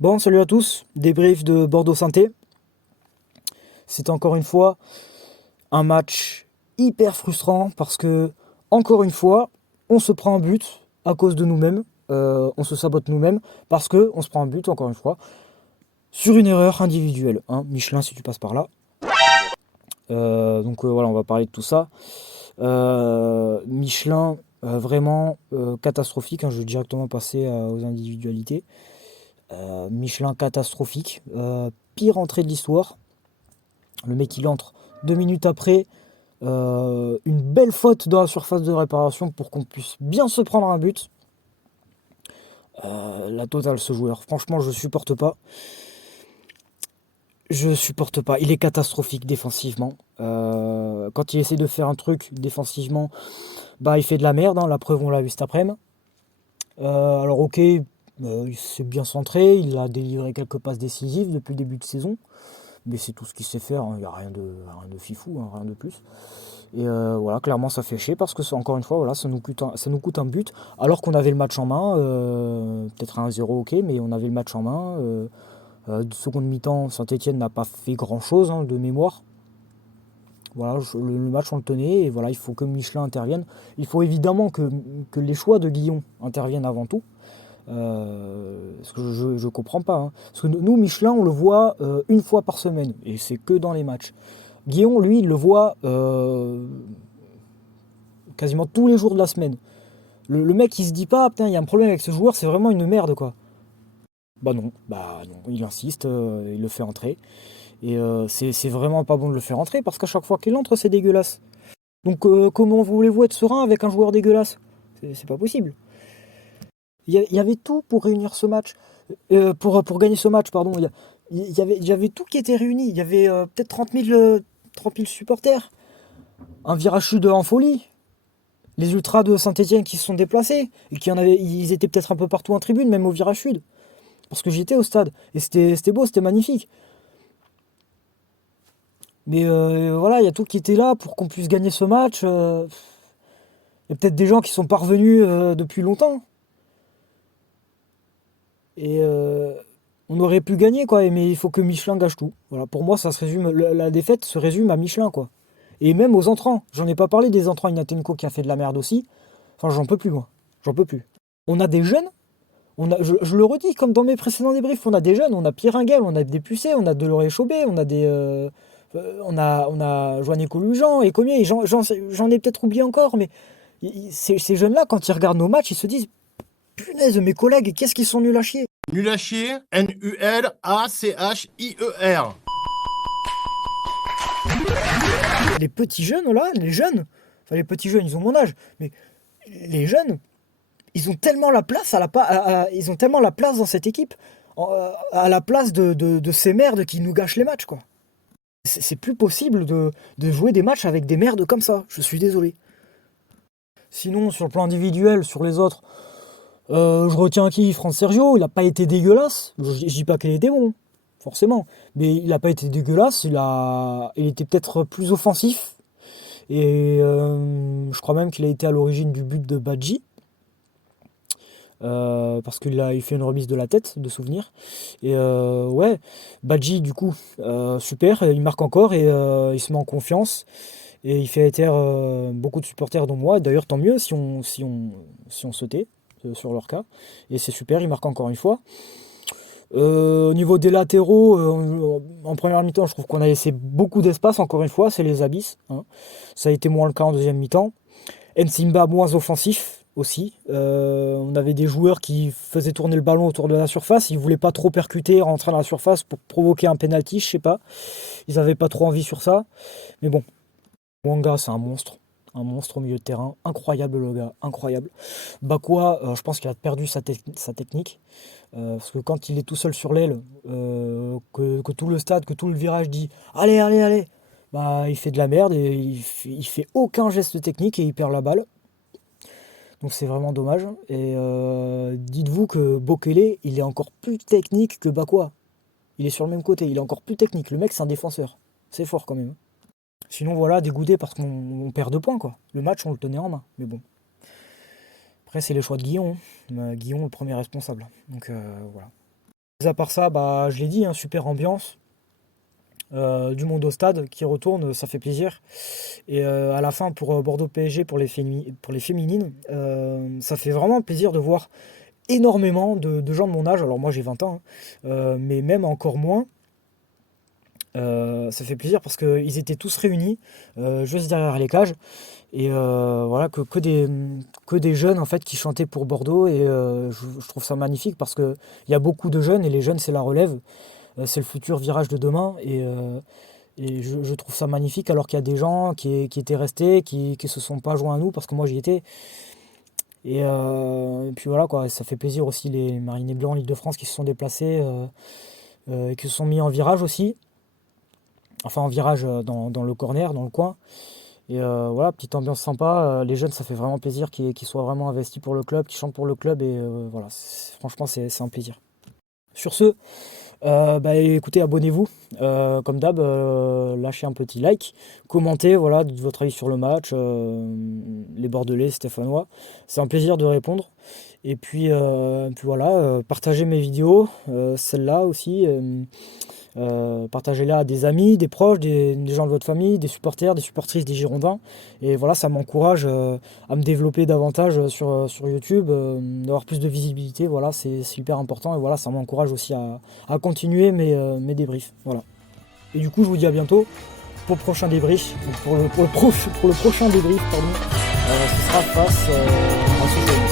Bon, salut à tous, débrief de Bordeaux-Sainté. C'est encore une fois un match hyper frustrant parce que, encore une fois, on se prend un but à cause de nous-mêmes. On se sabote nous-mêmes parce qu'on se prend un but, encore une fois, sur une erreur individuelle. Hein. Michelin, si tu passes par là. Voilà, on va parler de tout ça. Michelin, vraiment catastrophique. Hein, je vais directement passer aux individualités. Michelin catastrophique. Pire entrée de l'histoire. Le mec il entre 2 minutes après. Une belle faute dans la surface de réparation pour qu'on puisse bien se prendre un but. La totale ce joueur. Franchement je supporte pas. Je supporte pas. Il est catastrophique défensivement. Quand il essaie de faire un truc défensivement, bah il fait de la merde. Hein. La preuve on l'a vu cet après-midi. Alors ok, il s'est bien centré. Il a délivré quelques passes décisives depuis le début de saison. Mais c'est tout ce qu'il sait faire, il n'y a rien de fifou, hein, rien de plus. Et voilà, clairement ça fait chier parce que encore une fois, voilà, ça nous coûte un but, alors qu'on avait le match en main, peut-être un 0 ok, mais on avait le match en main. Seconde mi-temps, Saint-Etienne n'a pas fait grand-chose hein, de mémoire. Voilà, le match on le tenait, et voilà, il faut que Michelin intervienne. Il faut évidemment que les choix de Guillon interviennent avant tout. Parce que je comprends pas. Hein. Parce que nous, Michelin, on le voit une fois par semaine. Et c'est que dans les matchs. Guillaume, lui, il le voit quasiment tous les jours de la semaine. Le mec, il se dit pas, putain, il y a un problème avec ce joueur, c'est vraiment une merde, quoi. Bah non, il insiste, il le fait entrer. Et c'est vraiment pas bon de le faire entrer, parce qu'à chaque fois qu'il entre, c'est dégueulasse. Donc comment voulez-vous être serein avec un joueur dégueulasse? C'est pas possible. Il y avait tout pour réunir ce match. Pour gagner ce match, pardon. Il y avait tout qui était réuni. Il y avait peut-être 30 000 supporters. Un virage sud en folie. Les ultras de Saint-Etienne qui se sont déplacés. Et ils étaient peut-être un peu partout en tribune, même au virage sud. Parce que j'étais au stade. Et c'était beau, c'était magnifique. Mais voilà, il y a tout qui était là pour qu'on puisse gagner ce match. Il y a peut-être des gens qui sont parvenus depuis longtemps. Et on aurait pu gagner, quoi. Mais il faut que Michelin gâche tout. Voilà, pour moi, ça se résume, la défaite se résume à Michelin, quoi. Et même aux entrants. J'en ai pas parlé des entrants. Ignatenko qui a fait de la merde aussi. Enfin, j'en peux plus, moi. J'en peux plus. On a des jeunes. Je le redis, comme dans mes précédents débriefs, on a des jeunes. On a Pierre Ingel, on a des Pucet, on a Deloré Chaubet, on a des. On a Joanne Colujan et Comier. J'en ai peut-être oublié encore, mais ces jeunes-là, quand ils regardent nos matchs, ils se disent punaise, mes collègues, qu'est-ce qu'ils sont nuls à chier. Nul à chier, N-U-L-A-C-H-I-E-R. Les petits jeunes, là, les jeunes, enfin les petits jeunes, ils ont mon âge, mais les jeunes, ils ont tellement la place ils ont tellement la place dans cette équipe, à la place de ces merdes qui nous gâchent les matchs, quoi. C'est plus possible de jouer des matchs avec des merdes comme ça, je suis désolé. Sinon, sur le plan individuel, sur les autres, je retiens qui? France Sergio, il n'a pas été dégueulasse. Je dis pas qu'il était bon, forcément. Mais il n'a pas été dégueulasse. Il était peut-être plus offensif. Et je crois même qu'il a été à l'origine du but de Badji. Parce il fait une remise de la tête, de souvenir. Et ouais, Badji, du coup, super. Il marque encore et il se met en confiance. Et il fait taire beaucoup de supporters, dont moi. D'ailleurs, tant mieux si on sautait sur leur cas. Et c'est super, il marque encore une fois. Au niveau des latéraux, en première mi-temps, je trouve qu'on a laissé beaucoup d'espace, encore une fois, c'est les abysses. Hein. Ça a été moins le cas en deuxième mi-temps. Nsimba moins offensif aussi. On avait des joueurs qui faisaient tourner le ballon autour de la surface. Ils voulaient pas trop percuter, rentrer dans la surface pour provoquer un penalty, je sais pas. Ils avaient pas trop envie sur ça. Mais bon, Mwanga, c'est un monstre. Un monstre au milieu de terrain. Incroyable le gars, incroyable. Bakwa, je pense qu'il a perdu sa technique. Parce que quand il est tout seul sur l'aile, que tout le stade, que tout le virage dit allez, allez, allez, bah il fait de la merde et il fait aucun geste technique et il perd la balle. Donc c'est vraiment dommage. Et dites-vous que Bokele, il est encore plus technique que Bakwa. Il est sur le même côté, il est encore plus technique. Le mec, c'est un défenseur. C'est fort quand même. Sinon, voilà, dégoûté parce qu'on perd 2 points, quoi. Le match, on le tenait en main. Mais bon. Après, c'est les choix de Guillon. Hein. Guillon, le premier responsable. Donc, voilà. Mais à part ça, bah, je l'ai dit, hein, super ambiance. Du monde au stade qui retourne, ça fait plaisir. Et à la fin, pour Bordeaux PSG, pour les féminines, ça fait vraiment plaisir de voir énormément de gens de mon âge. Alors moi j'ai 20 ans, hein, mais même encore moins. Ça fait plaisir parce qu'ils étaient tous réunis juste derrière les cages. Et voilà, que des jeunes en fait qui chantaient pour Bordeaux. Et je trouve ça magnifique parce qu'il y a beaucoup de jeunes et les jeunes c'est la relève. C'est le futur virage de demain. Et je trouve ça magnifique alors qu'il y a des gens qui étaient restés, qui se sont pas joints à nous parce que moi j'y étais. Et puis voilà quoi, ça fait plaisir aussi les Marinés Blancs, l'Île-de-France qui se sont déplacés et qui se sont mis en virage aussi. Enfin en virage dans le corner, dans le coin. Et voilà, petite ambiance sympa. Les jeunes, ça fait vraiment plaisir qu'ils soient vraiment investis pour le club, qu'ils chantent pour le club. Et voilà, franchement, c'est un plaisir. Sur ce, bah, écoutez, abonnez-vous. Comme d'hab, lâchez un petit like. Commentez, voilà, dites votre avis sur le match. Les Bordelais, Stéphanois. C'est un plaisir de répondre. Et puis voilà, partagez mes vidéos, celle-là aussi. Partagez-la à des amis, des proches, des gens de votre famille, des supporters, des supportrices des Girondins. Et voilà, ça m'encourage à me développer davantage sur YouTube, d'avoir plus de visibilité. Voilà, c'est hyper important. Et voilà, ça m'encourage aussi à continuer mes débriefs. Voilà. Et du coup, je vous dis à bientôt pour le prochain débrief. Pour le prochain débrief, pardon. Ce sera face à ce jeu.